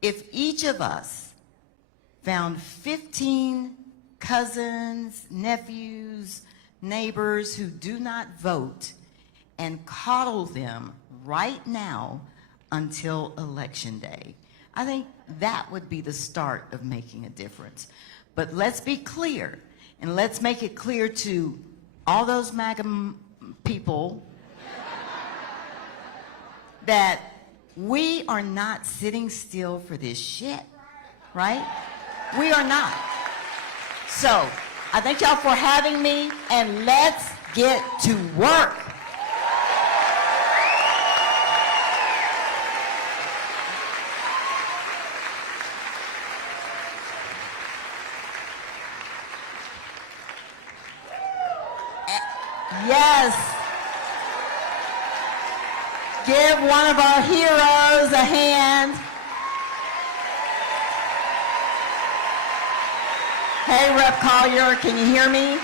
If each of us found 15 cousins, nephews, neighbors who do not vote and coddle them right now until Election Day, I think that would be the start of making a difference. But let's be clear, and let's make it clear to all those MAGA people that we are not sitting still for this shit, right? We are not. So, I thank y'all for having me, and let's get to work. Yes. Give one of our heroes a hand. Hey, Rep. Collier, can you hear me?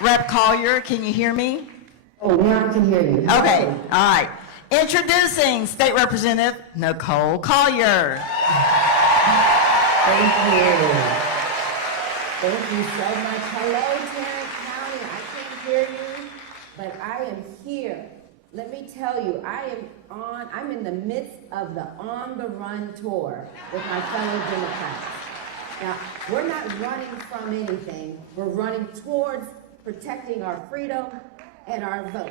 Rep. Collier, can you hear me? Oh, now I can hear you. Okay, all right. Introducing State Representative Nicole Collier. Thank you. Thank you so much. Hello, Tarrant County. I can't hear you, but I am here. Let me tell you, I'm in the midst of the On the Run tour with my fellow Democrats. Now, we're not running from anything. We're running towards protecting our freedom and our vote.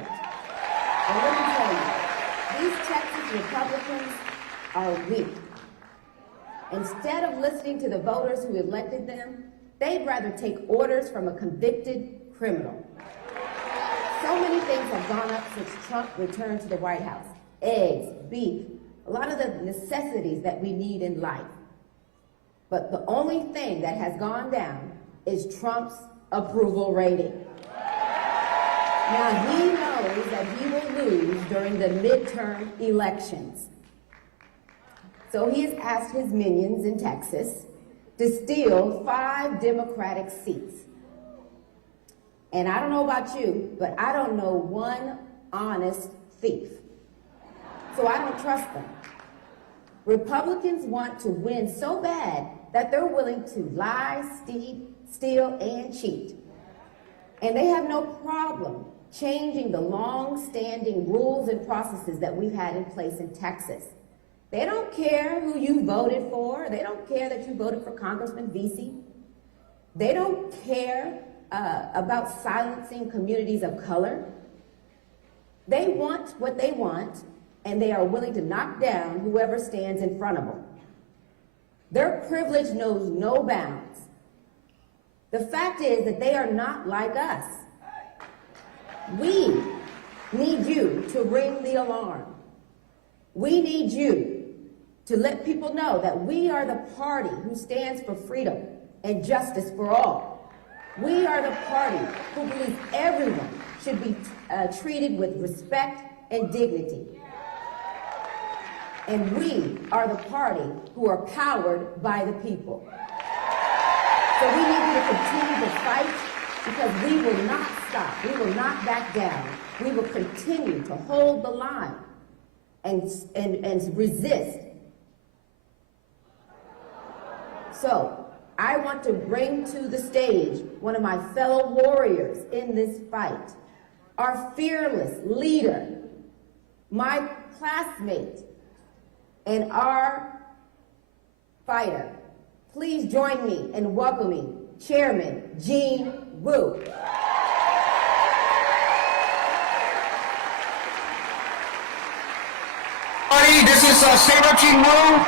And let me tell you, these Texas Republicans are weak. Instead of listening to the voters who elected them, they'd rather take orders from a convicted criminal. So many things have gone up since Trump returned to the White House. Eggs, beef, a lot of the necessities that we need in life. But the only thing that has gone down is Trump's approval rating. Now, he knows that he will lose during the midterm elections. So he has asked his minions in Texas to steal 5 Democratic seats. And I don't know about you, but I don't know one honest thief. So I don't trust them. Republicans want to win so bad that they're willing to lie, steal, and cheat. And they have no problem changing the long-standing rules and processes that we've had in place in Texas. They don't care who you voted for. They don't care that you voted for Congressman Veasey. They don't care about silencing communities of color. They want what they want, and they are willing to knock down whoever stands in front of them. Their privilege knows no bounds. The fact is that they are not like us. We need you to ring the alarm. We need you to let people know that we are the party who stands for freedom and justice for all. We are the party who believes everyone should be treated with respect and dignity. And we are the party who are powered by the people. So we need you to continue to fight, because we will not stop. We will not back down. We will continue to hold the line and resist. So I want to bring to the stage one of my fellow warriors in this fight, our fearless leader, my classmate, and our fighter. Please join me in welcoming Chairman Gene Wu. This is Senator Gene Wu,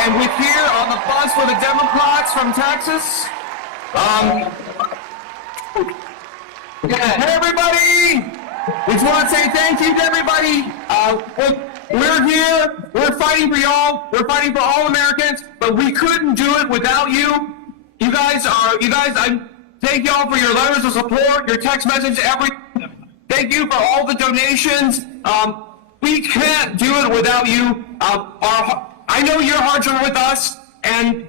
and we're here on the bus for the Democrats from Texas. Hey everybody! Just want to say thank you to everybody. We're here, we're fighting for y'all, we're fighting for all Americans, but we couldn't do it without you. You guys, I thank y'all for your letters of support, your text message, thank you for all the donations. We can't do it without you. I know your hearts are with us, and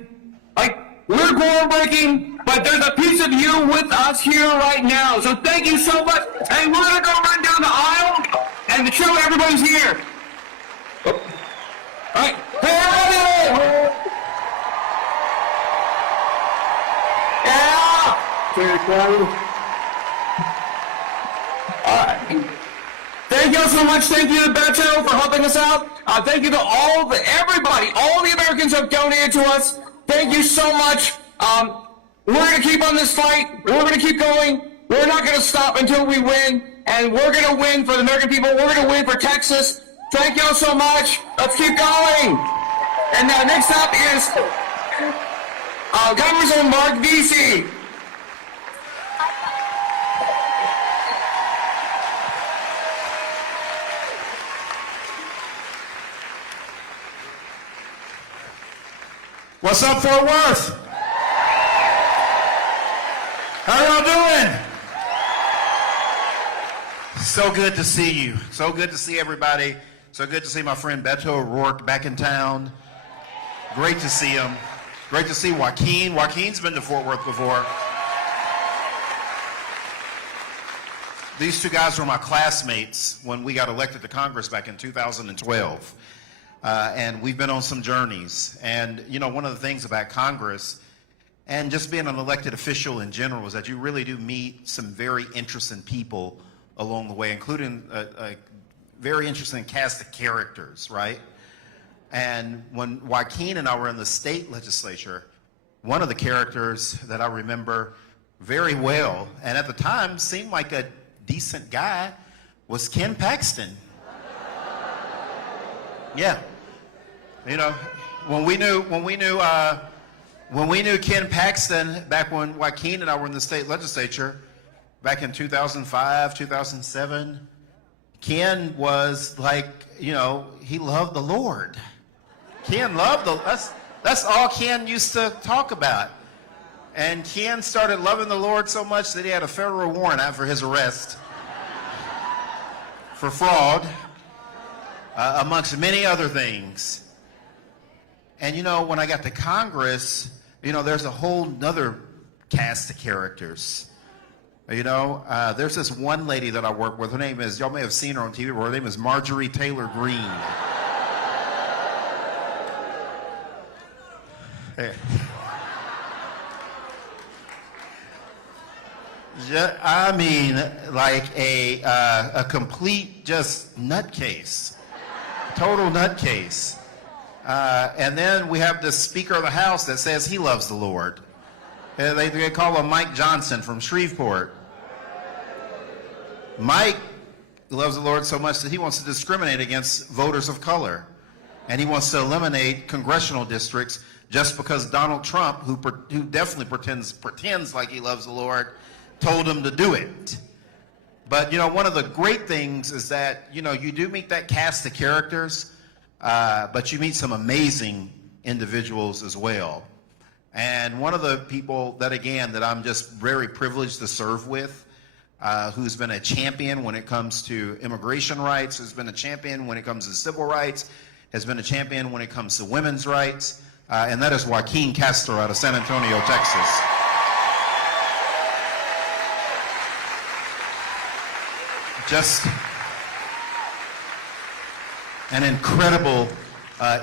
we're groundbreaking, but there's a piece of you with us here right now. So thank you so much. And we're gonna go right down the aisle and show everybody's here. Thank you all so much. Thank you to Beto for helping us out. Thank you to everybody, all the Americans who have donated to us. Thank you so much. We're going to keep on this fight. We're going to keep going. We're not going to stop until we win. And we're going to win for the American people. We're going to win for Texas. Thank you all so much. Let's keep going. And next up is Congressman Marc Veasey. What's up, Fort Worth? How y'all doing? So good to see you. So good to see everybody. So good to see my friend Beto O'Rourke back in town. Great to see him. Great to see Joaquin. Joaquin's been to Fort Worth before. These two guys were my classmates when we got elected to Congress back in 2012. And we've been on some journeys. And, you know, one of the things about Congress and just being an elected official in general is that you really do meet some very interesting people along the way, including a very interesting cast of characters, right? And when Joaquin and I were in the state legislature, one of the characters that I remember very well, and at the time seemed like a decent guy, was Ken Paxton. Yeah. You know, when we knew Ken Paxton back when Joaquin and I were in the state legislature back in 2005, 2007, Ken was like, you know, he loved the Lord. Ken loved that's all Ken used to talk about. And Ken started loving the Lord so much that he had a federal warrant out for his arrest for fraud, amongst many other things. And you know, when I got to Congress, you know, there's a whole nother cast of characters. You know, there's this one lady that I work with. Her name is, y'all may have seen her on TV before. Her name is Marjorie Taylor Greene. Hey. I mean, like a complete just nutcase, total nutcase. And then we have the Speaker of the House that says he loves the Lord. They call him Mike Johnson from Shreveport. Mike loves the Lord so much that he wants to discriminate against voters of color. And he wants to eliminate congressional districts just because Donald Trump, who definitely pretends like he loves the Lord, told him to do it. But, you know, one of the great things is that, you know, you do meet that cast of characters, but you meet some amazing individuals as well. And one of the people that, again, that I'm just very privileged to serve with, who's been a champion when it comes to immigration rights, has been a champion when it comes to civil rights, has been a champion when it comes to women's rights, and that is Joaquin Castro out of San Antonio, Texas. Just an incredible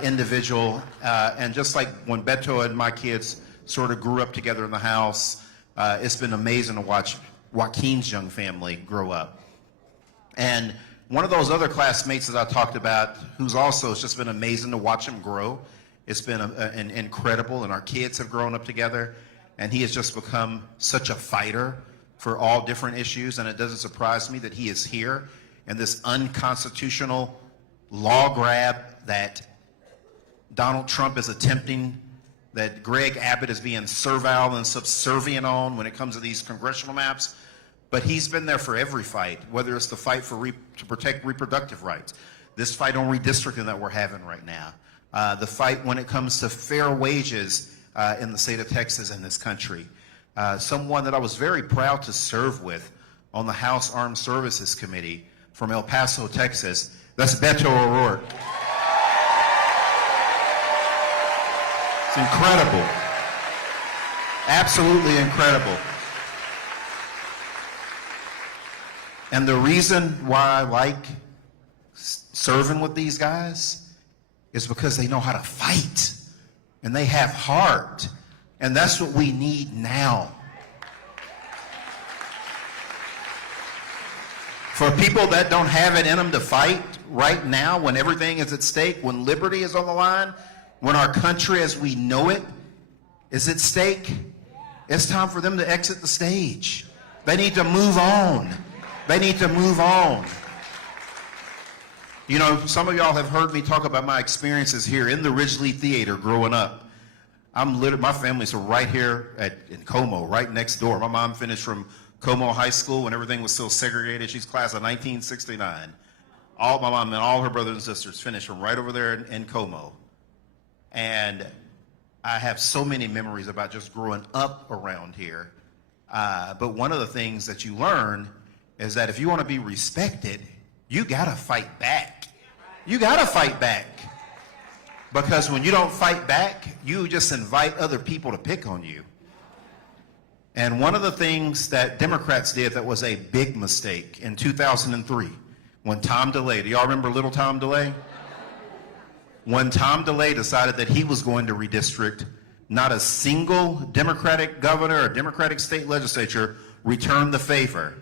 individual, and just like when Beto and my kids sort of grew up together in the house, it's been amazing to watch Joaquin's young family grow up. And one of those other classmates that I talked about, who's also, it's just been amazing to watch him grow. It's been an incredible, and our kids have grown up together, and he has just become such a fighter for all different issues, and it doesn't surprise me that he is here in this unconstitutional law grab that Donald Trump is attempting, that Greg Abbott is being servile and subservient on when it comes to these congressional maps. But he's been there for every fight, whether it's the fight to protect reproductive rights, this fight on redistricting that we're having right now, the fight when it comes to fair wages in the state of Texas and this country. Someone that I was very proud to serve with on the House Armed Services Committee from El Paso, Texas. That's Beto O'Rourke. It's incredible. Absolutely incredible. And the reason why I like serving with these guys is because they know how to fight and they have heart. And that's what we need now. For people that don't have it in them to fight right now, when everything is at stake, when liberty is on the line, when our country as we know it is at stake, it's time for them to exit the stage. They need to move on. They need to move on. You know, some of y'all have heard me talk about my experiences here in the Ridgely Theater growing up. My family's right here in Como, right next door. My mom finished from Como High School when everything was still segregated. She's class of 1969. My mom and all her brothers and sisters finished from right over there in Como. And I have so many memories about just growing up around here. But one of the things that you learn is that if you want to be respected, you gotta fight back. You gotta fight back. Because when you don't fight back, you just invite other people to pick on you. And one of the things that Democrats did that was a big mistake in 2003, when Tom DeLay, do y'all remember little Tom DeLay? When Tom DeLay decided that he was going to redistrict, not a single Democratic governor or Democratic state legislature returned the favor.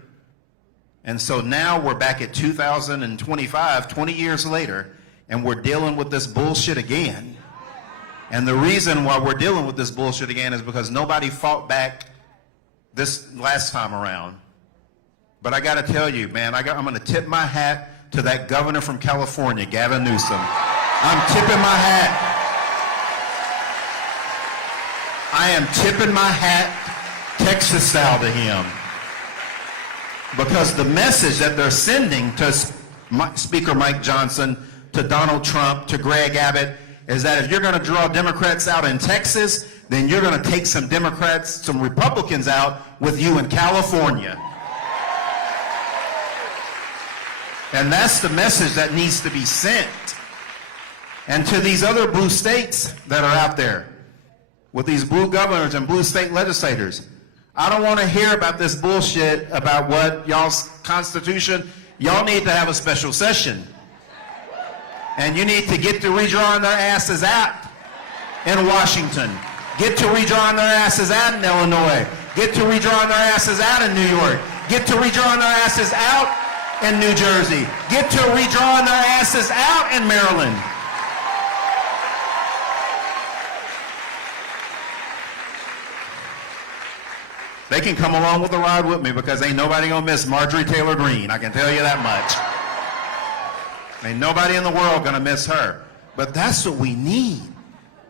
And so now we're back at 2025, 20 years later, and we're dealing with this bullshit again. And the reason why we're dealing with this bullshit again is because nobody fought back this last time around. But I gotta tell you, man, I'm gonna tip my hat to that governor from California, Gavin Newsom. I'm tipping my hat. I am tipping my hat Texas style to him. Because the message that they're sending to Speaker Mike Johnson, to Donald Trump, to Greg Abbott, is that if you're going to draw Democrats out in Texas, then you're going to take some Democrats, some Republicans out with you in California. And that's the message that needs to be sent. And to these other blue states that are out there, with these blue governors and blue state legislators, I don't want to hear about this bullshit about what y'all's Constitution. Y'all need to have a special session. And you need to get to redrawing their asses out in Washington. Get to redrawing their asses out in Illinois. Get to redrawing their asses out in New York. Get to redrawing their asses out in New Jersey. Get to redrawing their asses out in Maryland. They can come along with the ride with me because ain't nobody gonna miss Marjorie Taylor Greene. I can tell you that much. Ain't nobody in the world gonna miss her. But that's what we need.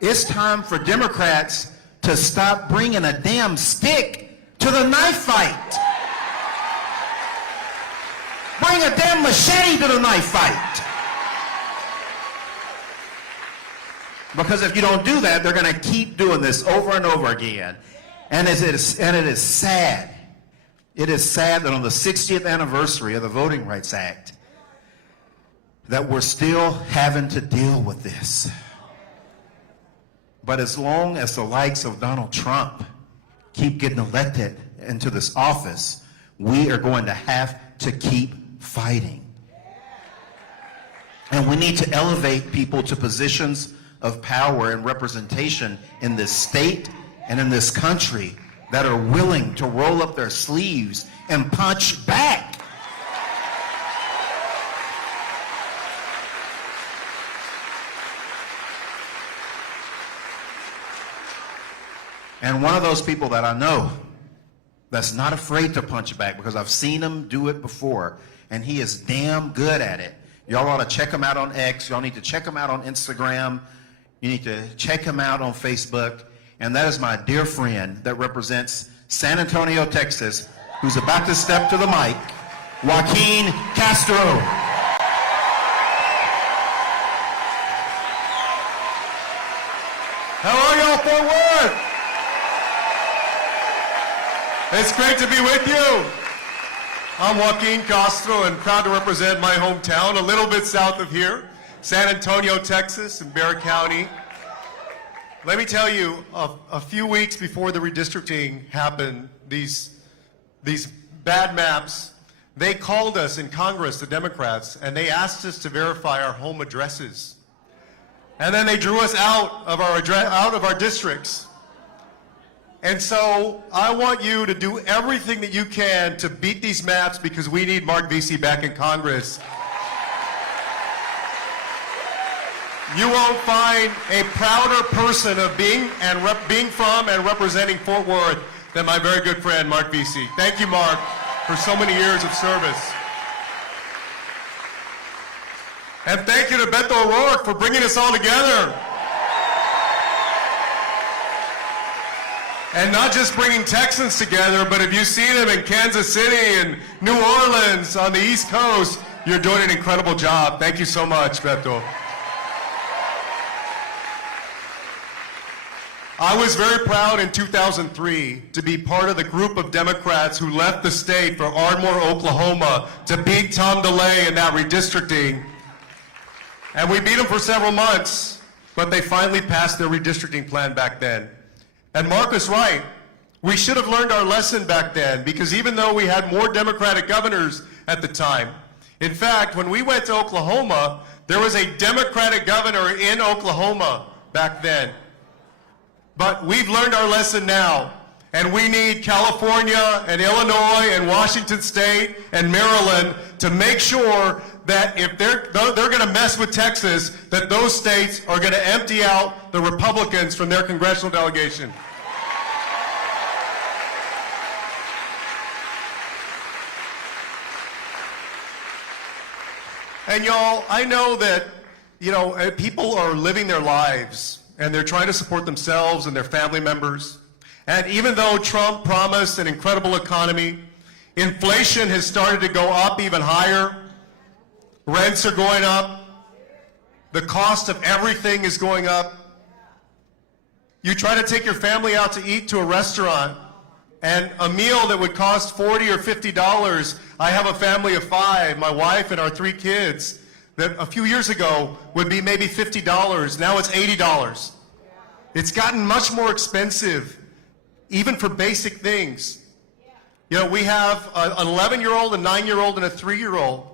It's time for Democrats to stop bringing a damn stick to the knife fight. Bring a damn machete to the knife fight. Because if you don't do that, they're gonna keep doing this over and over again. And it is sad. It is sad that on the 60th anniversary of the Voting Rights Act, that we're still having to deal with this. But as long as the likes of Donald Trump keep getting elected into this office, we are going to have to keep fighting. And we need to elevate people to positions of power and representation in this state and in this country that are willing to roll up their sleeves and punch back. And one of those people that I know that's not afraid to punch back, because I've seen him do it before, and he is damn good at it. Y'all ought to check him out on X. Y'all need to check him out on Instagram. You need to check him out on Facebook. And that is my dear friend that represents San Antonio, Texas, who's about to step to the mic, Joaquin Castro. How are y'all, Fort Worth? It's great to be with you. I'm Joaquin Castro and proud to represent my hometown, a little bit south of here, San Antonio, Texas, in Bexar County. Let me tell you, a few weeks before the redistricting happened, these bad maps, they called us in Congress, the Democrats, and they asked us to verify our home addresses. And then they drew us out of our districts. And so I want you to do everything that you can to beat these maps because we need Marc Veasey back in Congress. You won't find a prouder person of being from and representing Fort Worth than my very good friend, Marc Veasey. Thank you, Marc, for so many years of service. And thank you to Beto O'Rourke for bringing us all together. And not just bringing Texans together, but if you've seen him in Kansas City and New Orleans on the East Coast, you're doing an incredible job. Thank you so much, Beto. I was very proud in 2003 to be part of the group of Democrats who left the state for Ardmore, Oklahoma to beat Tom DeLay in that redistricting. And we beat them for several months, but they finally passed their redistricting plan back then. And Marc is right. We should have learned our lesson back then because even though we had more Democratic governors at the time, in fact, when we went to Oklahoma, there was a Democratic governor in Oklahoma back then. But we've learned our lesson now, and we need California and Illinois and Washington State and Maryland to make sure that if they're going to mess with Texas, that those states are going to empty out the Republicans from their congressional delegation. And y'all, I know that, people are living their lives and they're trying to support themselves and their family members. And even though Trump promised an incredible economy, inflation has started to go up even higher. Rents are going up. The cost of everything is going up. You try to take your family out to eat to a restaurant, and a meal that would cost $40 or $50, I have a family of 5, my wife and our 3 kids, that a few years ago would be maybe $50. Now it's $80. It's gotten much more expensive, even for basic things. We have an 11-year-old, a 9-year-old, and a 3-year-old.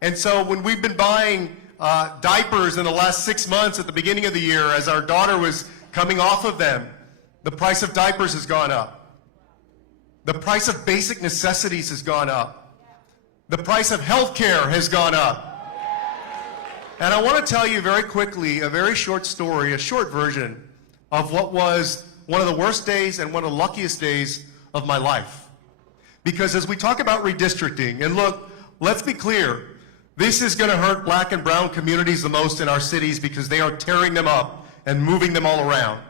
And so when we've been buying diapers in the last 6 months at the beginning of the year, as our daughter was coming off of them, the price of diapers has gone up. The price of basic necessities has gone up. The price of health care has gone up. And I want to tell you very quickly a very short story, a short version of what was one of the worst days and one of the luckiest days of my life. Because as we talk about redistricting, and look, let's be clear, this is going to hurt black and brown communities the most in our cities because they are tearing them up and moving them all around.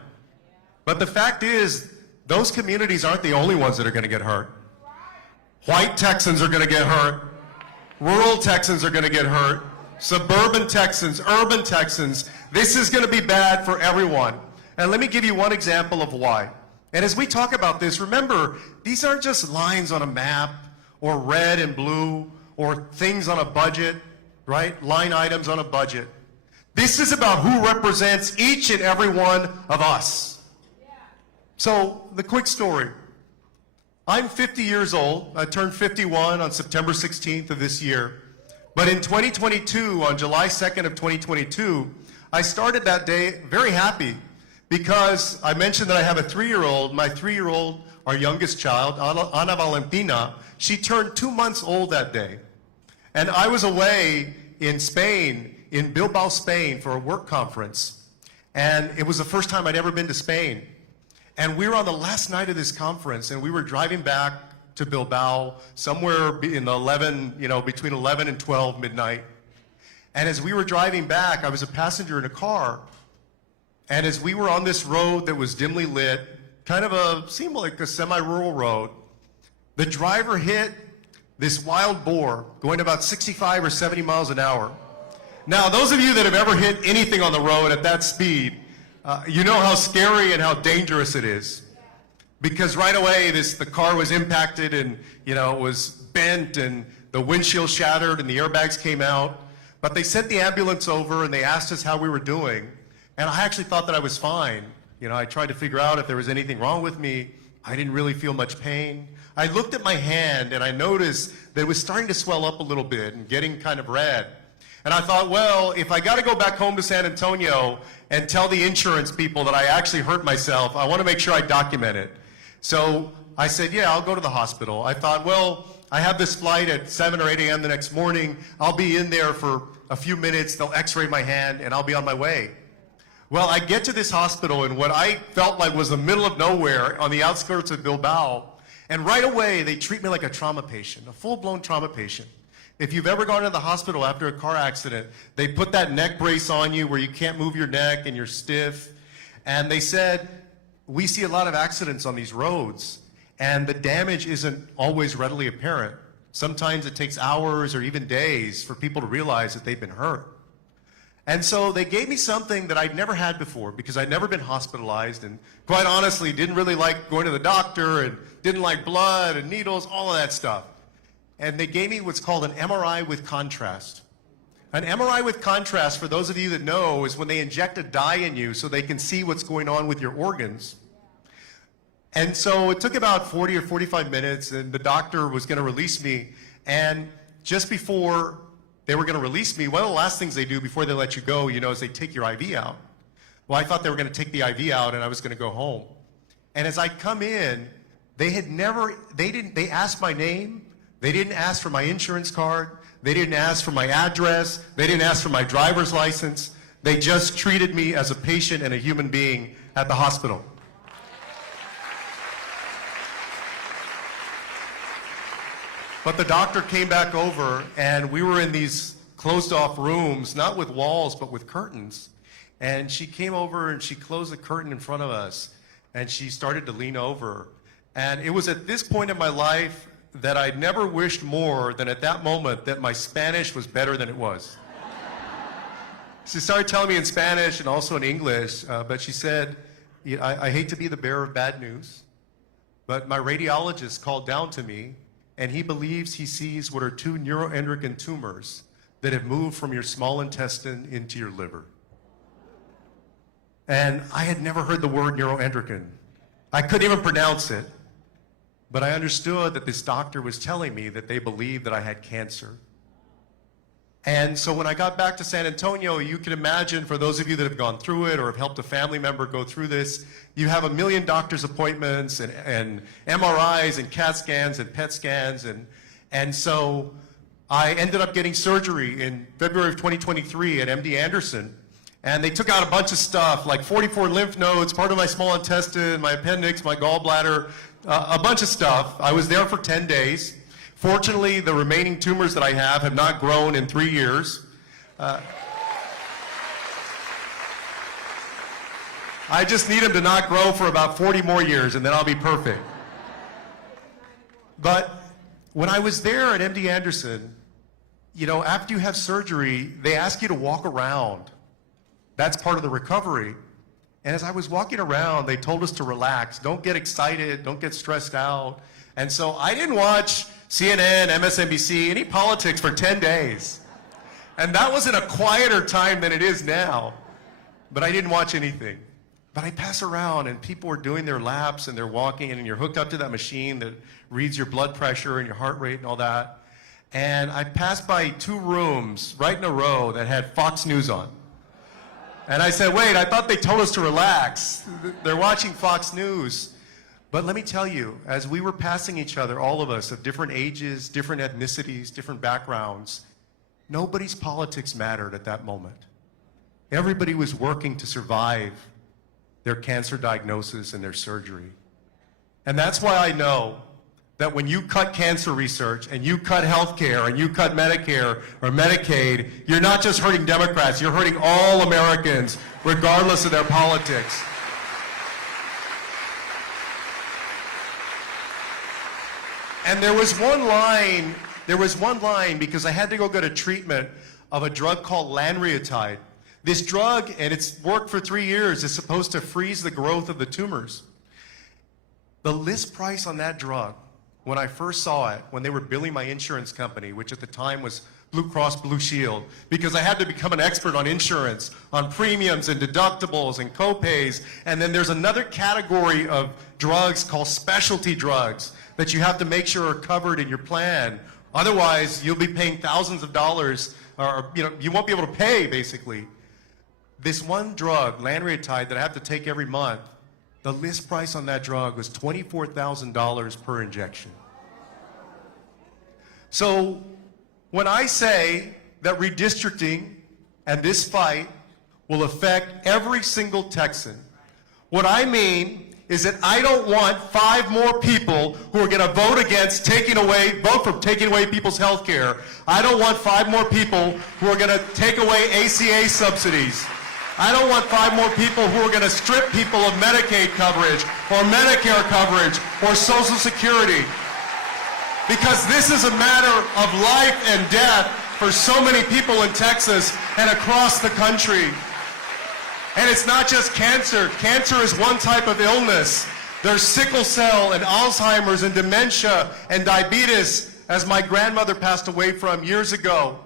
But the fact is, those communities aren't the only ones that are going to get hurt. White Texans are going to get hurt. Rural Texans are going to get hurt. Suburban Texans, urban Texans. This is going to be bad for everyone. And let me give you one example of why. And as we talk about this, remember, these aren't just lines on a map or red and blue or things on a budget, right? Line items on a budget. This is about who represents each and every one of us. So, the quick story. I'm 50 years old. I turned 51 on September 16th of this year. But in 2022, on July 2nd of 2022, I started that day very happy because I mentioned that I have a 3-year-old. My 3-year-old, our youngest child, Ana Valentina, she turned 2 months old that day. And I was away in Spain, in Bilbao, Spain, for a work conference. And it was the first time I'd ever been to Spain. And we were on the last night of this conference, and we were driving back to Bilbao somewhere in between 11 and 12 midnight. And as we were driving back, I was a passenger in a car. And as we were on this road that was dimly lit, seemed like a semi-rural road, the driver hit this wild boar going about 65 or 70 miles an hour. Now, those of you that have ever hit anything on the road at that speed, you know how scary and how dangerous it is. Because right away, the car was impacted and, it was bent and the windshield shattered and the airbags came out. But they sent the ambulance over and they asked us how we were doing. And I actually thought that I was fine. I tried to figure out if there was anything wrong with me. I didn't really feel much pain. I looked at my hand and I noticed that it was starting to swell up a little bit and getting kind of red. And I thought, well, if I got to go back home to San Antonio and tell the insurance people that I actually hurt myself, I want to make sure I document it. So I said, yeah, I'll go to the hospital. I thought, well, I have this flight at 7 or 8 a.m. the next morning. I'll be in there for a few minutes. They'll x-ray my hand, and I'll be on my way. Well, I get to this hospital in what I felt like was the middle of nowhere on the outskirts of Bilbao, and right away, they treat me like a trauma patient, a full-blown trauma patient. If you've ever gone to the hospital after a car accident, they put that neck brace on you where you can't move your neck and you're stiff. And they said, we see a lot of accidents on these roads, and the damage isn't always readily apparent. Sometimes it takes hours or even days for people to realize that they've been hurt. And so they gave me something that I'd never had before because I'd never been hospitalized and quite honestly didn't really like going to the doctor and didn't like blood and needles, all of that stuff. And they gave me what's called an MRI with contrast. An MRI with contrast, for those of you that know, is when they inject a dye in you so they can see what's going on with your organs. And so it took about 40 or 45 minutes, and the doctor was going to release me. And just before they were going to release me, one of the last things they do before they let you go, you know, is they take your IV out. Well, I thought they were going to take the IV out and I was going to go home. And as I come in, they asked my name. They didn't ask for my insurance card. They didn't ask for my address. They didn't ask for my driver's license. They just treated me as a patient and a human being at the hospital. But the doctor came back over, and we were in these closed-off rooms, not with walls, but with curtains. And she came over, and she closed the curtain in front of us, and she started to lean over. And it was at this point in my life that I'd never wished more than at that moment that my Spanish was better than it was. She started telling me in Spanish and also in English, but she said, I hate to be the bearer of bad news, but my radiologist called down to me, and he believes he sees what are 2 neuroendocrine tumors that have moved from your small intestine into your liver. And I had never heard the word neuroendocrine. I couldn't even pronounce it. But I understood that this doctor was telling me that they believed that I had cancer. And so when I got back to San Antonio, you can imagine, for those of you that have gone through it or have helped a family member go through this, you have a million doctor's appointments and MRIs and CAT scans and PET scans. And so I ended up getting surgery in February of 2023 at MD Anderson. And they took out a bunch of stuff, like 44 lymph nodes, part of my small intestine, my appendix, my gallbladder, a bunch of stuff. I was there for 10 days. Fortunately, the remaining tumors that I have not grown in 3 years. I just need them to not grow for about 40 more years, and then I'll be perfect. But when I was there at MD Anderson, you know, after you have surgery, they ask you to walk around. That's part of the recovery. And as I was walking around, they told us to relax. Don't get excited. Don't get stressed out. And so I didn't watch CNN, MSNBC, any politics for 10 days. And that was in a quieter time than it is now. But I didn't watch anything. But I pass around and people are doing their laps and they're walking and you're hooked up to that machine that reads your blood pressure and your heart rate and all that. And I passed by 2 rooms right in a row that had Fox News on. And I said, wait, I thought they told us to relax. They're watching Fox News. But let me tell you, as we were passing each other, all of us of different ages, different ethnicities, different backgrounds, nobody's politics mattered at that moment. Everybody was working to survive their cancer diagnosis and their surgery. And that's why I know that when you cut cancer research and you cut healthcare and you cut Medicare or Medicaid, you're not just hurting Democrats, you're hurting all Americans, regardless of their politics. And there was one line because I had to go get a treatment of a drug called lanreotide. This drug, and it's worked for 3 years, is supposed to freeze the growth of the tumors. The list price on that drug, when I first saw it, when they were billing my insurance company, which at the time was Blue Cross Blue Shield, because I had to become an expert on insurance, on premiums and deductibles and co-pays, and then there's another category of drugs called specialty drugs that you have to make sure are covered in your plan. Otherwise, you'll be paying thousands of dollars, or you won't be able to pay, basically. This one drug, lanreotide, that I have to take every month, the list price on that drug was $24,000 per injection. So when I say that redistricting and this fight will affect every single Texan, what I mean is that I don't want 5 more people who are going to vote against vote for taking away people's health care. I don't want 5 more people who are going to take away ACA subsidies. I don't want 5 more people who are going to strip people of Medicaid coverage or Medicare coverage or Social Security. Because this is a matter of life and death for so many people in Texas and across the country. And it's not just cancer. Cancer is one type of illness. There's sickle cell and Alzheimer's and dementia and diabetes, as my grandmother passed away from years ago.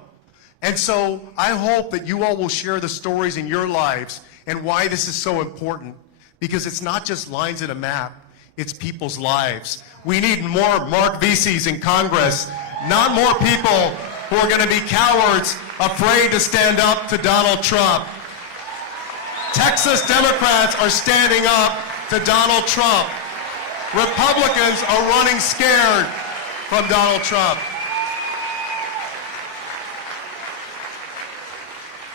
And so I hope that you all will share the stories in your lives and why this is so important. Because it's not just lines in a map, it's people's lives. We need more Marc Veaseys in Congress, not more people who are going to be cowards, afraid to stand up to Donald Trump. Texas Democrats are standing up to Donald Trump. Republicans are running scared from Donald Trump.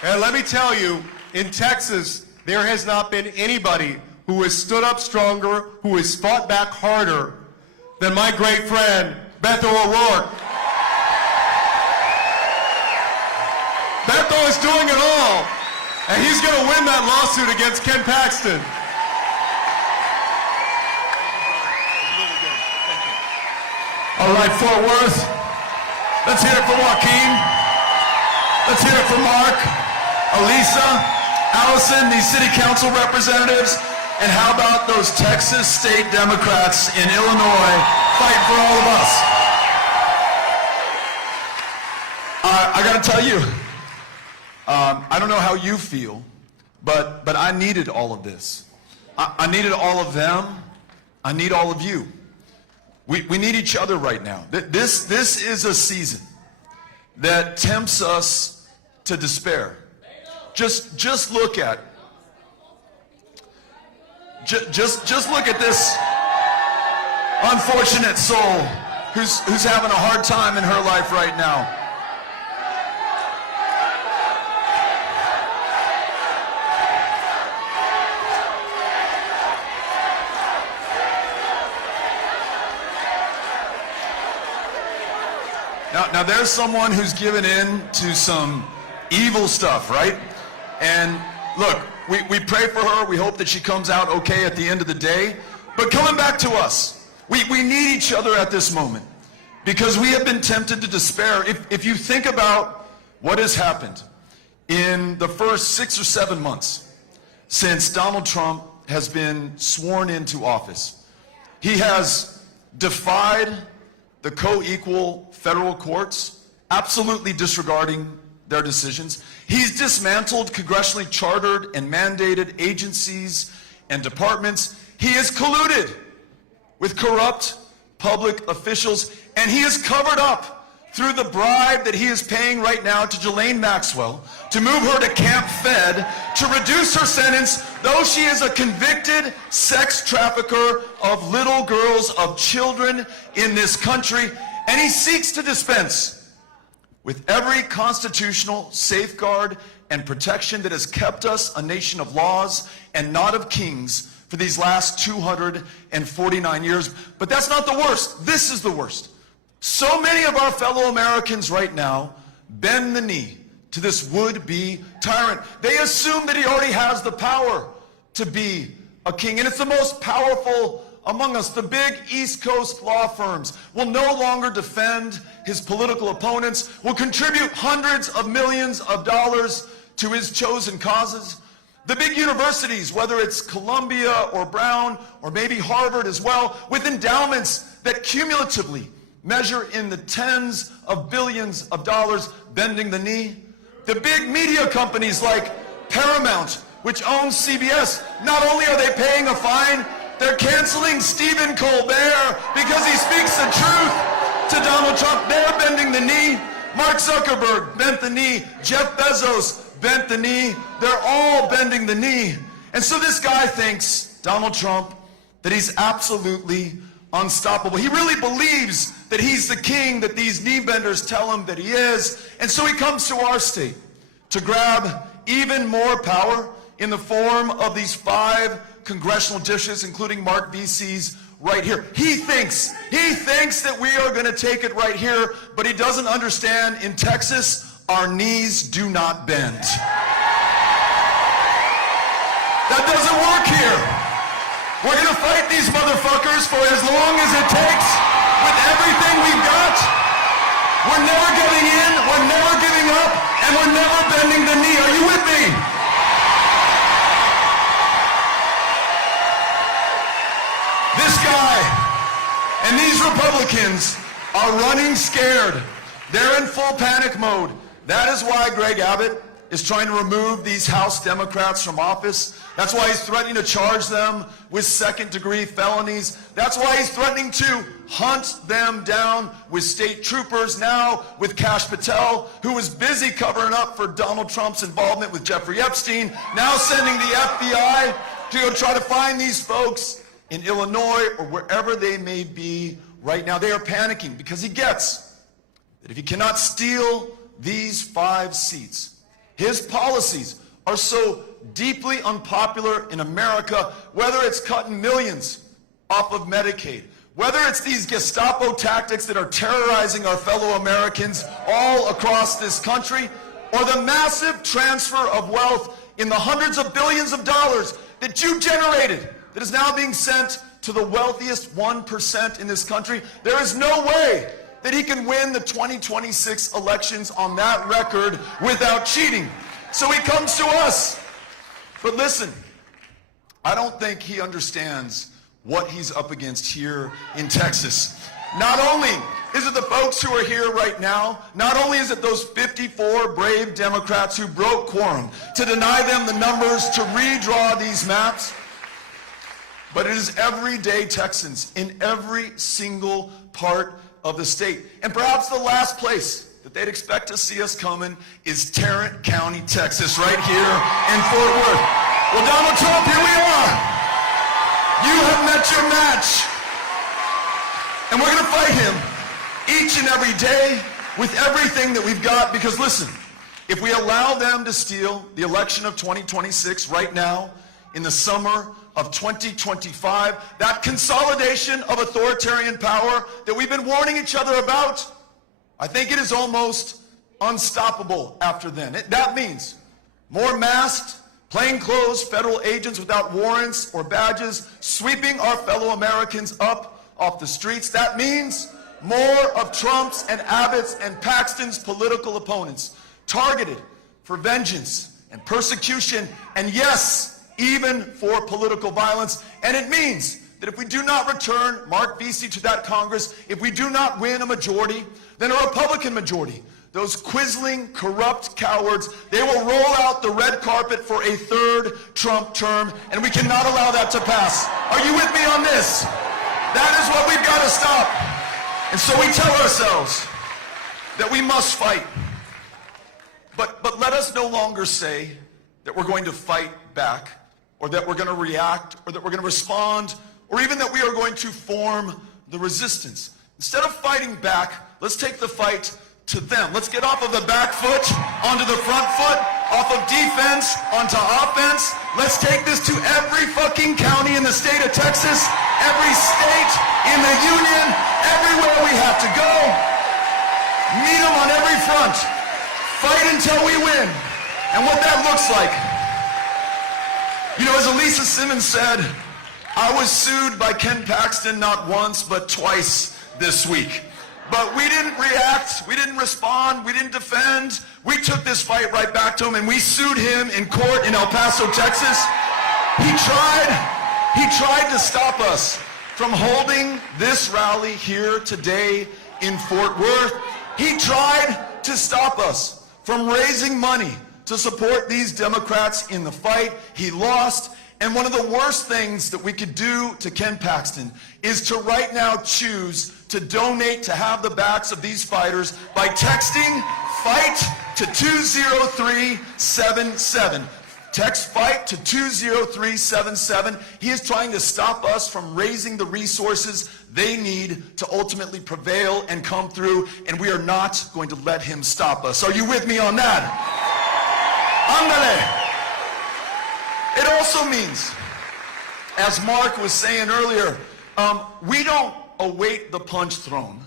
And let me tell you, in Texas, there has not been anybody who has stood up stronger, who has fought back harder than my great friend, Beto O'Rourke. Beto is doing it all. And he's going to win that lawsuit against Ken Paxton. All right, Fort Worth. Let's hear it for Joaquin. Let's hear it for Marc, Elisa, Allison, these city council representatives. And how about those Texas state Democrats in Illinois fighting for all of us? I got to tell you, I don't know how you feel, but I needed all of this. I needed all of them. I need all of you. We need each other right now. This is a season that tempts us to despair. Just look at. Just look at this unfortunate soul who's having a hard time in her life right now. Now there's someone who's given in to some evil stuff, right? And look, we pray for her. We hope that she comes out okay at the end of the day. But coming back to us, we need each other at this moment because we have been tempted to despair. If you think about what has happened in the first 6 or 7 months since Donald Trump has been sworn into office, he has defied the co-equal federal courts, absolutely disregarding their decisions. He's dismantled congressionally chartered and mandated agencies and departments. He has colluded with corrupt public officials, and he is covered up through the bribe that he is paying right now to Ghislaine Maxwell to move her to Camp Fed to reduce her sentence, though she is a convicted sex trafficker of little girls, of children in this country, and he seeks to dispense with every constitutional safeguard and protection that has kept us a nation of laws and not of kings for these last 249 years. But that's not the worst. This is the worst. So many of our fellow Americans right now bend the knee to this would-be tyrant. They assume that he already has the power to be a king, and it's the most powerful among us. The big East Coast law firms will no longer defend his political opponents, will contribute hundreds of millions of dollars to his chosen causes. The big universities, whether it's Columbia or Brown or maybe Harvard as well, with endowments that cumulatively measure in the tens of billions of dollars, bending the knee. The big media companies like Paramount, which owns CBS, not only are they paying a fine, they're canceling Stephen Colbert because he speaks the truth to Donald Trump. They're bending the knee. Mark Zuckerberg bent the knee. Jeff Bezos bent the knee. They're all bending the knee. And so this guy thinks Donald Trump, that he's absolutely unstoppable. He really believes that he's the king that these knee benders tell him that he is. And so he comes to our state to grab even more power in the form of these 5 congressional districts, including Marc Veasey's right here. He thinks that we are going to take it right here, but he doesn't understand in Texas, our knees do not bend. That doesn't work here. We're going to fight these motherfuckers for as long as it takes with everything we've got. We're never giving in, we're never giving up, and we're never bending the knee. Are you with me? This guy and these Republicans are running scared. They're in full panic mode. That is why Greg Abbott is trying to remove these House Democrats from office. That's why he's threatening to charge them with second-degree felonies. That's why he's threatening to hunt them down with state troopers, now with Kash Patel, who was busy covering up for Donald Trump's involvement with Jeffrey Epstein, now sending the FBI to go try to find these folks in Illinois or wherever they may be right now. They are panicking because he gets that if he cannot steal these 5 seats, his policies are so deeply unpopular in America, whether it's cutting millions off of Medicaid, whether it's these Gestapo tactics that are terrorizing our fellow Americans all across this country, or the massive transfer of wealth in the hundreds of billions of dollars that you generated that is now being sent to the wealthiest 1% in this country. There is no way that he can win the 2026 elections on that record without cheating. So he comes to us. But listen, I don't think he understands what he's up against here in Texas. Not only is it the folks who are here right now, not only is it those 54 brave Democrats who broke quorum to deny them the numbers to redraw these maps, but it is everyday Texans in every single part of the state. And perhaps the last place that they'd expect to see us coming is Tarrant County, Texas, right here in Fort Worth. Well, Donald Trump, here we are. You have met your match. And we're going to fight him each and every day with everything that we've got, because listen, if we allow them to steal the election of 2026 right now, in the summer of 2025, that consolidation of authoritarian power that we've been warning each other about, I think it is almost unstoppable after then. That means more masked, plainclothes federal agents without warrants or badges sweeping our fellow Americans up off the streets. That means more of Trump's and Abbott's and Paxton's political opponents targeted for vengeance and persecution, and yes, even for political violence. And it means that if we do not return Marc Veasey to that Congress, if we do not win a majority, then a Republican majority, those quisling, corrupt cowards, they will roll out the red carpet for a 3rd Trump term, and we cannot allow that to pass. Are you with me on this? That is what we've got to stop. And so we tell ourselves that we must fight. But let us no longer say that we're going to fight back, or that we're going to react, or that we're going to respond, or even that we are going to form the resistance. Instead of fighting back, let's take the fight to them. Let's get off of the back foot onto the front foot, off of defense onto offense. Let's take this to every fucking county in the state of Texas, every state in the union, everywhere we have to go. Meet them on every front. Fight until we win. And what that looks like, you know, as Elisa Simmons said, I was sued by Ken Paxton not once but twice this week. But we didn't react, we didn't respond, we didn't defend. We took this fight right back to him and we sued him in court in El Paso, Texas. He tried to stop us from holding this rally here today in Fort Worth. He tried to stop us from raising money to support these Democrats in the fight. He lost. And one of the worst things that we could do to Ken Paxton is to right now choose to donate to have the backs of these fighters by texting FIGHT to 20377. Text FIGHT to 20377. He is trying to stop us from raising the resources they need to ultimately prevail and come through, and we are not going to let him stop us. Are you with me on that? Ándale. It also means, as Marc was saying earlier, we don't await the punch thrown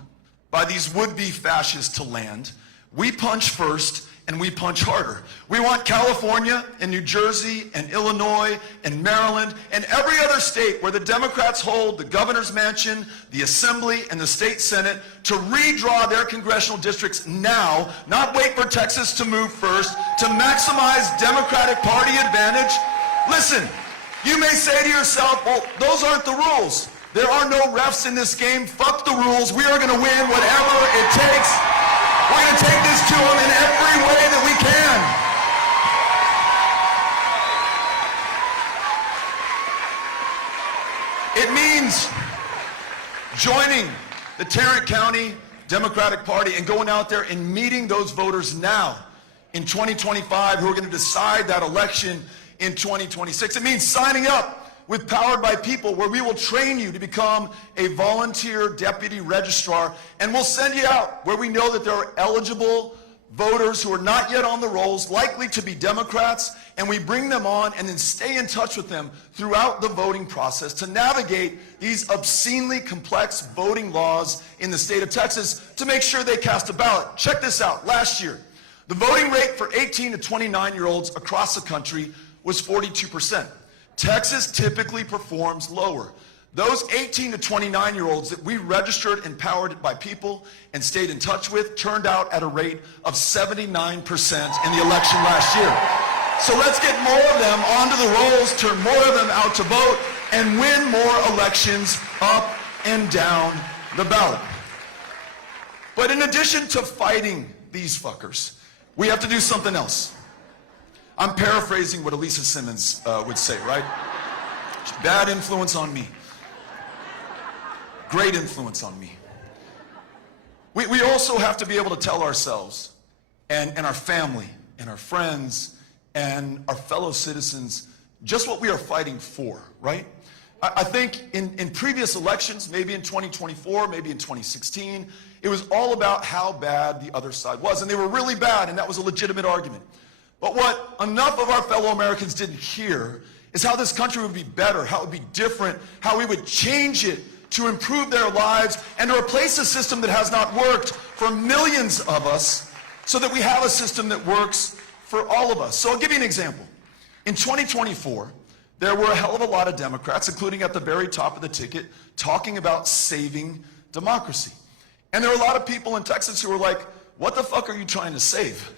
by these would-be fascists to land. We punch first, and we punch harder. We want California and New Jersey and Illinois and Maryland and every other state where the Democrats hold the governor's mansion, the assembly, and the state senate to redraw their congressional districts now, not wait for Texas to move first, to maximize Democratic Party advantage. Listen, you may say to yourself, well, those aren't the rules. There are no refs in this game. Fuck the rules. We are going to win whatever it takes. We're going to take this to them in every way that we can. It means joining the Tarrant County Democratic Party and going out there and meeting those voters now in 2025 who are going to decide that election in 2026. It means signing up with Powered by People, where we will train you to become a volunteer deputy registrar, and we'll send you out where we know that there are eligible voters who are not yet on the rolls, likely to be Democrats, and we bring them on and then stay in touch with them throughout the voting process to navigate these obscenely complex voting laws in the state of Texas to make sure they cast a ballot. Check this out. Last year, the voting rate for 18 to 29-year-olds across the country was 42%. Texas typically performs lower. Those 18 to 29-year-olds that we registered and Powered by People and stayed in touch with turned out at a rate of 79% in the election last year. So let's get more of them onto the rolls, turn more of them out to vote, and win more elections up and down the ballot. But in addition to fighting these fuckers, we have to do something else. I'm paraphrasing what Elisa Simmons would say, right? Bad influence on me. Great influence on me. We also have to be able to tell ourselves and our family and our friends and our fellow citizens just what we are fighting for, right? I think in previous elections, maybe in 2024, maybe in 2016, it was all about how bad the other side was. And they were really bad, and that was a legitimate argument. But what enough of our fellow Americans didn't hear is how this country would be better, how it would be different, how we would change it to improve their lives and to replace a system that has not worked for millions of us so that we have a system that works for all of us. So I'll give you an example. In 2024, there were a hell of a lot of Democrats, including at the very top of the ticket, talking about saving democracy. And there were a lot of people in Texas who were like, what the fuck are you trying to save?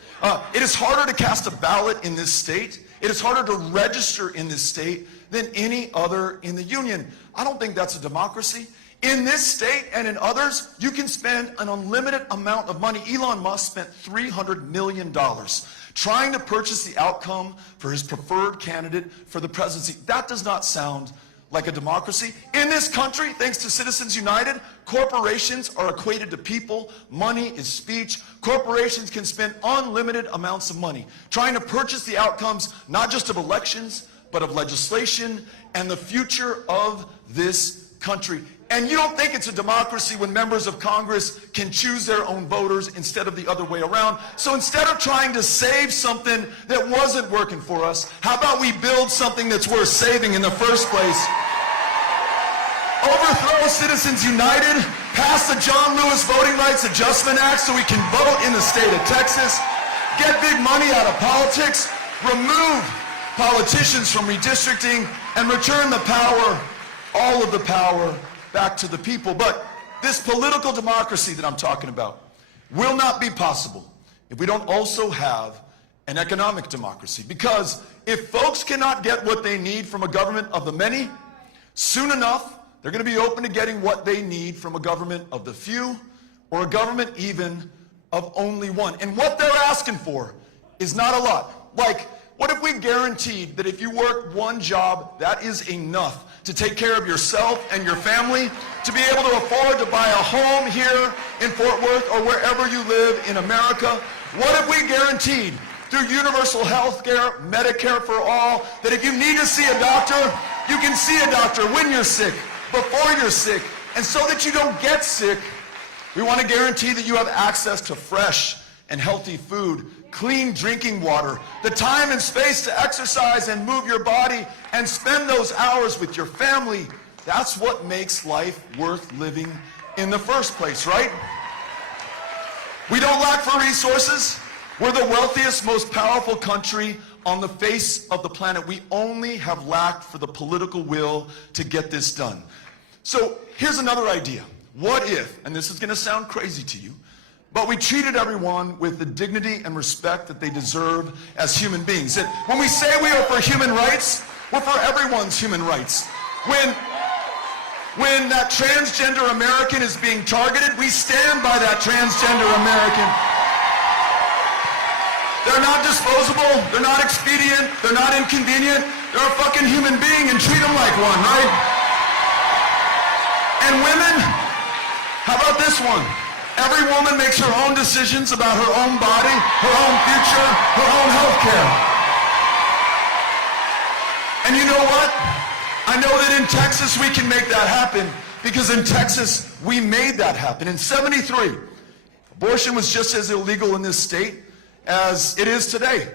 It is harder to cast a ballot in this state. It is harder to register in this state than any other in the union. I don't think that's a democracy. In this state and in others, you can spend an unlimited amount of money. Elon Musk spent $300 million trying to purchase the outcome for his preferred candidate for the presidency. That does not sound like a democracy. In this country, thanks to Citizens United, corporations are equated to people. Money is speech. Corporations can spend unlimited amounts of money trying to purchase the outcomes, not just of elections, but of legislation and the future of this country. And you don't think it's a democracy when members of Congress can choose their own voters instead of the other way around. So instead of trying to save something that wasn't working for us, how about we build something that's worth saving in the first place? Overthrow Citizens United, pass the John Lewis Voting Rights Adjustment Act so we can vote in the state of Texas, get big money out of politics, remove politicians from redistricting, and return the power, all of the power, back to the people. But this political democracy that I'm talking about will not be possible if we don't also have an economic democracy. Because if folks cannot get what they need from a government of the many, soon enough, they're going to be open to getting what they need from a government of the few, or a government even of only one. And what they're asking for is not a lot. Like, what if we guaranteed that if you work one job, that is enough to take care of yourself and your family, to be able to afford to buy a home here in Fort Worth or wherever you live in America? What if we guaranteed through universal health care, Medicare for all, that if you need to see a doctor, you can see a doctor when you're sick, before you're sick. And so that you don't get sick, we want to guarantee that you have access to fresh and healthy food, clean drinking water, the time and space to exercise and move your body and spend those hours with your family. That's what makes life worth living in the first place, right? We don't lack for resources. We're the wealthiest, most powerful country on the face of the planet. We only have lacked for the political will to get this done. So here's another idea. What if, and this is going to sound crazy to you, but we treated everyone with the dignity and respect that they deserve as human beings. That when we say we are for human rights, we're for everyone's human rights. When that transgender American is being targeted, we stand by that transgender American. They're not disposable, they're not expedient, they're not inconvenient, they're a fucking human being and treat them like one, right? And women, how about this one? Every woman makes her own decisions about her own body, her own future, her own health care. And you know what? I know that in Texas we can make that happen because in Texas we made that happen. In '73, abortion was just as illegal in this state as it is today.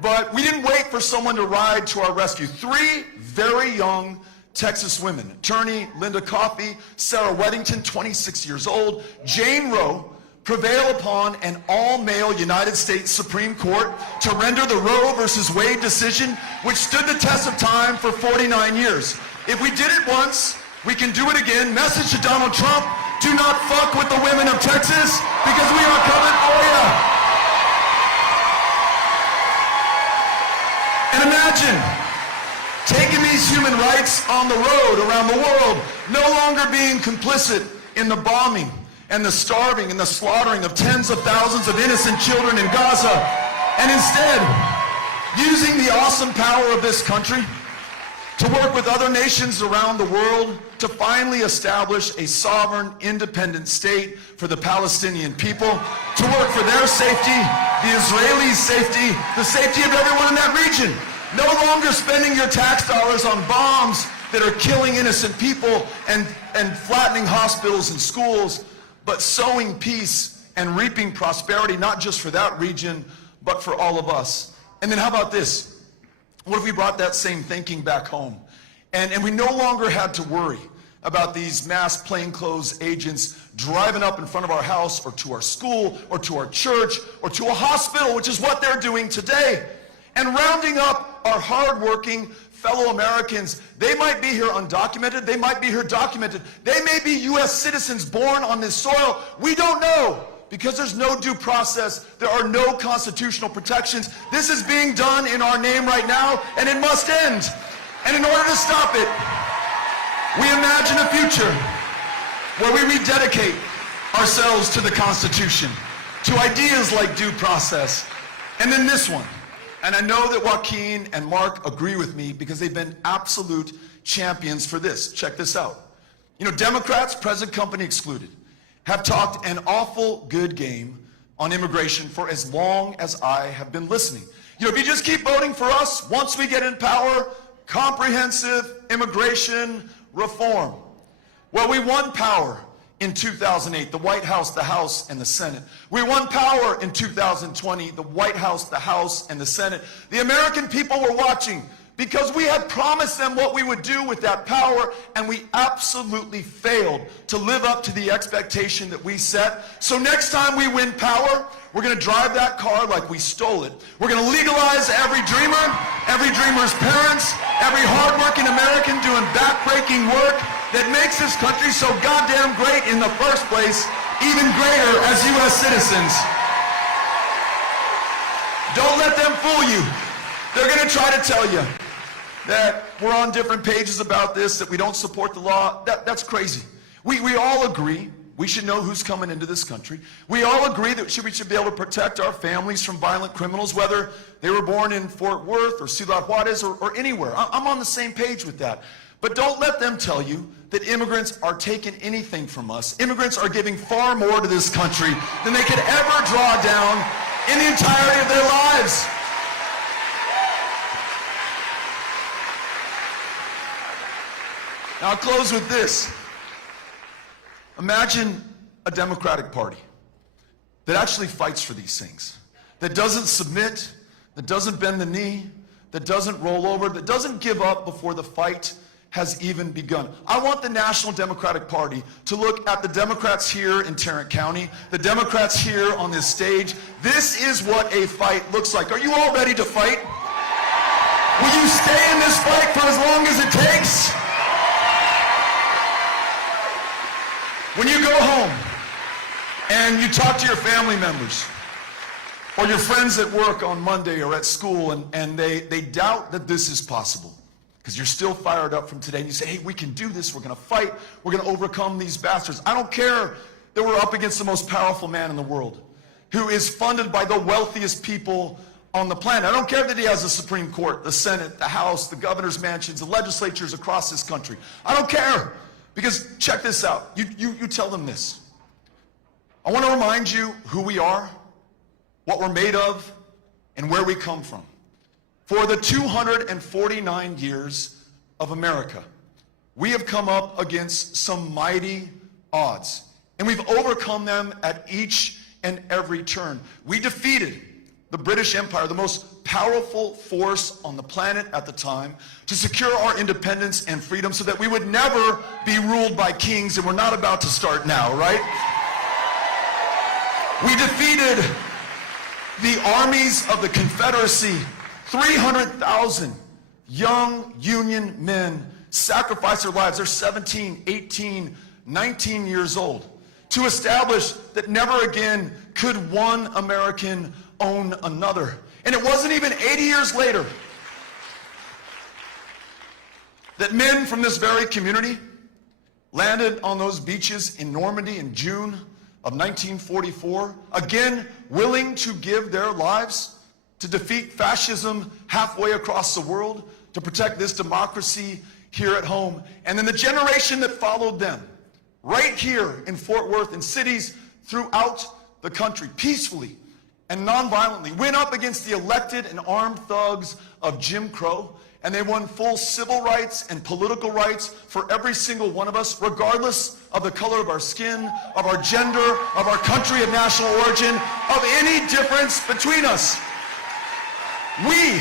But we didn't wait for someone to ride to our rescue. 3 very young Texas women, attorney Linda Coffey, Sarah Weddington, 26 years old, Jane Roe, prevail upon an all-male United States Supreme Court to render the Roe versus Wade decision, which stood the test of time for 49 years. If we did it once, we can do it again. Message to Donald Trump, do not fuck with the women of Texas because we are coming for you. And imagine taking these human rights on the road around the world, no longer being complicit in the bombing and the starving and the slaughtering of tens of thousands of innocent children in Gaza, and instead using the awesome power of this country to work with other nations around the world to finally establish a sovereign, independent state for the Palestinian people, to work for their safety, the Israelis' safety, the safety of everyone in that region. No longer spending your tax dollars on bombs that are killing innocent people and flattening hospitals and schools, but sowing peace and reaping prosperity, not just for that region, but for all of us. And then how about this? What if we brought that same thinking back home? And we no longer had to worry about these mass plainclothes agents driving up in front of our house or to our school or to our church or to a hospital, which is what they're doing today, and rounding up our hardworking fellow Americans. They might be here undocumented, they might be here documented, they may be U.S. citizens born on this soil. We don't know, because there's no due process, there are no constitutional protections. This is being done in our name right now, and it must end. And in order to stop it, we imagine a future where we rededicate ourselves to the Constitution, to ideas like due process. And then this one. And I know that Joaquin and Marc agree with me because they've been absolute champions for this. Check this out. You know, Democrats, present company excluded, have talked an awful good game on immigration for as long as I have been listening. You know, if you just keep voting for us, once we get in power, comprehensive immigration reform. Well, we won power in 2008, the White House, the House, and the Senate. We won power in 2020, the White House, the House, and the Senate. The American people were watching because we had promised them what we would do with that power, and we absolutely failed to live up to the expectation that we set. So next time we win power, we're going to drive that car like we stole it. We're going to legalize every dreamer's parents, every hardworking American doing backbreaking work that makes this country so goddamn great in the first place, even greater as U.S. citizens. Don't let them fool you. They're going to try to tell you that we're on different pages about this, that we don't support the law. That's crazy. We all agree we should know who's coming into this country. We all agree that we should be able to protect our families from violent criminals, whether they were born in Fort Worth or Ciudad Juarez or anywhere. I'm on the same page with that. But don't let them tell you that immigrants are taking anything from us. Immigrants are giving far more to this country than they could ever draw down in the entirety of their lives. Now I'll close with this. Imagine a Democratic Party that actually fights for these things, that doesn't submit, that doesn't bend the knee, that doesn't roll over, that doesn't give up before the fight has even begun. I want the National Democratic Party to look at the Democrats here in Tarrant County, the Democrats here on this stage. This is what a fight looks like. Are you all ready to fight? Will you stay in this fight for as long as it takes? When you go home and you talk to your family members or your friends at work on Monday or at school and they doubt that this is possible because you're still fired up from today and you say, hey, we can do this, we're going to fight, we're going to overcome these bastards. I don't care that we're up against the most powerful man in the world who is funded by the wealthiest people on the planet. I don't care that he has the Supreme Court, the Senate, the House, the governor's mansions, the legislatures across this country. I don't care. Because check this out. You tell them this. I want to remind you who we are, what we're made of, and where we come from. For the 249 years of America, we have come up against some mighty odds, and we've overcome them at each and every turn. We defeated the British Empire, the most powerful force on the planet at the time, to secure our independence and freedom so that we would never be ruled by kings, and we're not about to start now, right? We defeated the armies of the Confederacy. 300,000 young Union men sacrificed their lives. They're 17, 18, 19 years old to establish that never again could one American own another. And it wasn't even 80 years later that men from this very community landed on those beaches in Normandy in June of 1944, again willing to give their lives to defeat fascism halfway across the world, to protect this democracy here at home. And then the generation that followed them, right here in Fort Worth and cities throughout the country, peacefully and nonviolently, went up against the elected and armed thugs of Jim Crow, and they won full civil rights and political rights for every single one of us, regardless of the color of our skin, of our gender, of our country of national origin, of any difference between us. We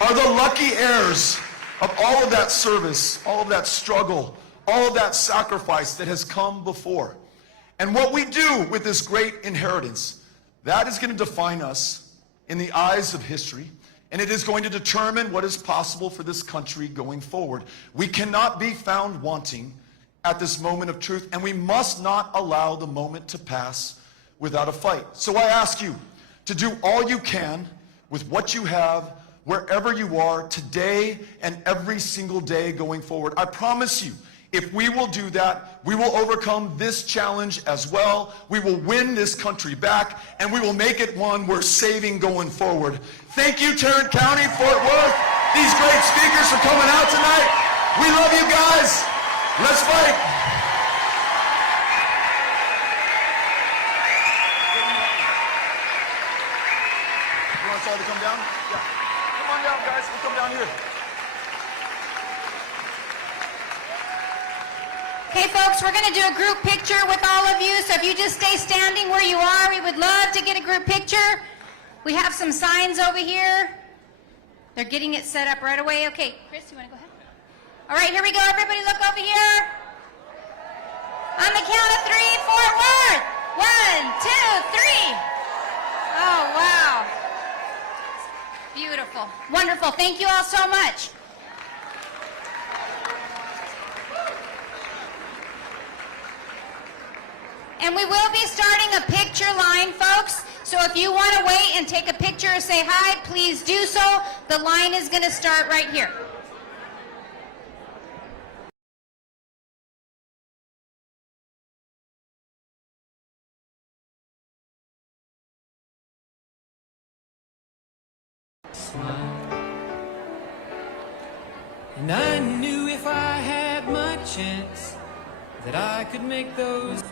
are the lucky heirs of all of that service, all of that struggle, all of that sacrifice that has come before. And what we do with this great inheritance, that is going to define us in the eyes of history, and it is going to determine what is possible for this country going forward. We cannot be found wanting at this moment of truth, and we must not allow the moment to pass without a fight. So I ask you to do all you can with what you have, wherever you are, today and every single day going forward. I promise you, if we will do that, we will overcome this challenge as well. We will win this country back, and we will make it one worth saving going forward. Thank you, Tarrant County, Fort Worth, these great speakers for coming out tonight. We love you guys. Let's fight. You want us all to come down? Yeah. Come on down, guys. We'll come down here. Okay, folks, we're going to do a group picture with all of you, so if you just stay standing where you are, we would love to get a group picture. We have some signs over here. They're getting it set up right away. Okay, Chris, you want to go ahead? All right, here we go. Everybody look over here. On the count of 3, Fort Worth. 1, 2, 3. Oh, wow. Beautiful. Wonderful. Thank you all so much. And we will be starting a picture line, folks. So if you want to wait and take a picture or say hi, please do so. The line is going to start right here. And I knew if I had my chance that I could make those